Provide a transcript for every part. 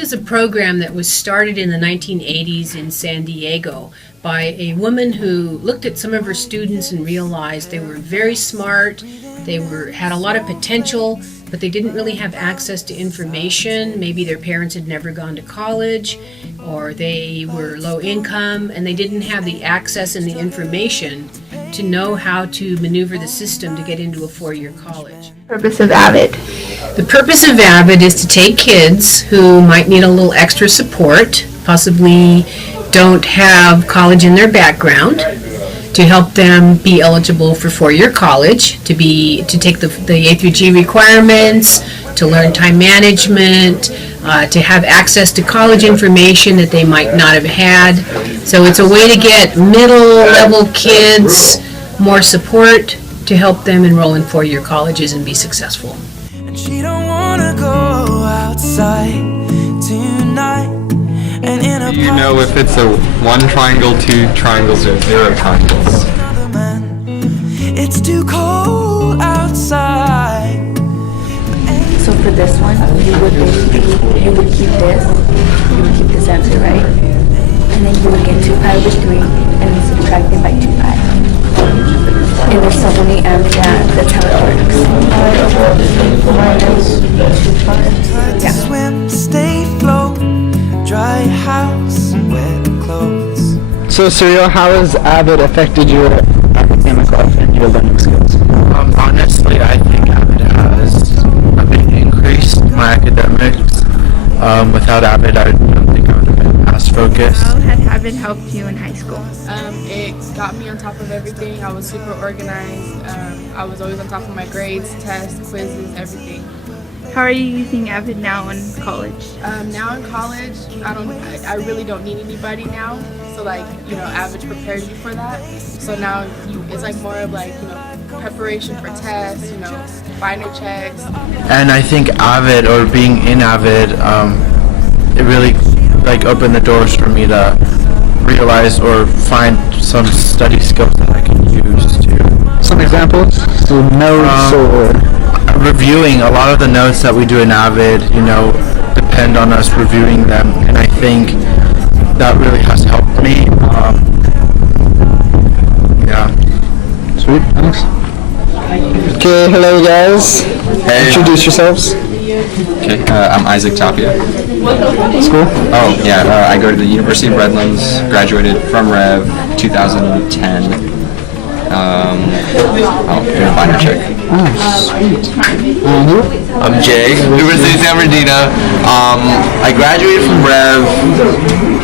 AVID is a program that was started in the 1980s in San Diego by a woman who looked at some of her students and realized they were very smart, had a lot of potential, but they didn't really have access to information. Maybe their parents had never gone to college, or they were low income, and they didn't have the access and the information to know how to maneuver the system to get into a four-year college. Purpose of AVID. The purpose of AVID is to take kids who might need a little extra support, possibly don't have college in their background, to help them be eligible for four-year college, to take the A through G requirements, to learn time management, to have access to college information that they might not have had. So it's a way to get middle-level kids more support to help them enroll in four-year colleges and be successful. And she don't wanna go outside tonight. And do you know if it's a 1 triangle, 2 triangles, or 0 triangles? It's too cold outside. So for this one, you would keep this answer, right? And then you would get 2 pi over 3 and then subtract it by 2 pi. And there's so many amps, that's how it works. Yeah. Swim, stay afloat, dry house, wet clothes. So Surreal, how has AVID affected your academic life and your learning skills? Honestly, I think AVID has a big increase in my academics. Without AVID, I don't think I would have been as focused. How had AVID helped you in high school? It got me on top of everything. I was super organized. I was always on top of my grades, tests, quizzes, everything. How are you using AVID now in college? Now in college, I really don't need anybody now. So AVID prepares you for that. So now it's like more of preparation for tests, binder checks. And I think AVID, or being in AVID, it really opened the doors for me to realize or find some study skills that I can use to. Some examples? So notes or reviewing. A lot of the notes that we do in AVID, depend on us reviewing them, and I think that really has helped me. Yeah. Sweet, thanks. Okay, hello guys. Hey. Introduce yourselves. Okay, I'm Isaac Tapia. School? Oh, yeah, I go to the University of Redlands, graduated from REV 2010. I'll do a binder check. Oh, sweet. And you? I'm Jay, University of San Bernardino. I graduated from REV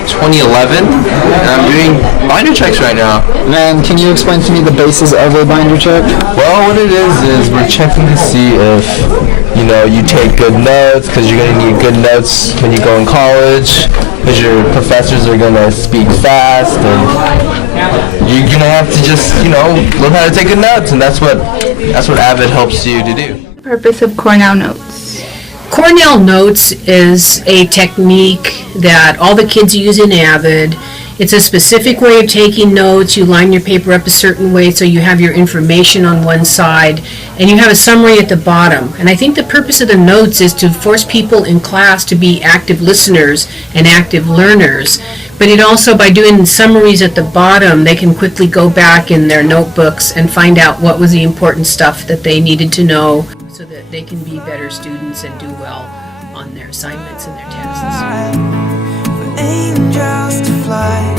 2011, and I'm doing binder checks right now. And can you explain to me the basis of a binder check? Well, what it is we're checking to see if, you take good notes, because you're going to need good notes when you go in college, because your professors are going to speak fast, and you're going to have to just, learn how to take good notes, and that's what AVID helps you to do. Purpose of Cornell Notes. Cornell Notes is a technique that all the kids use in AVID. It's a specific way of taking notes. You line your paper up a certain way so you have your information on one side and you have a summary at the bottom. And I think the purpose of the notes is to force people in class to be active listeners and active learners. But it also, by doing summaries at the bottom, they can quickly go back in their notebooks and find out what was the important stuff that they needed to know so that they can be better students and do well on their assignments and their tests. For angels to fly,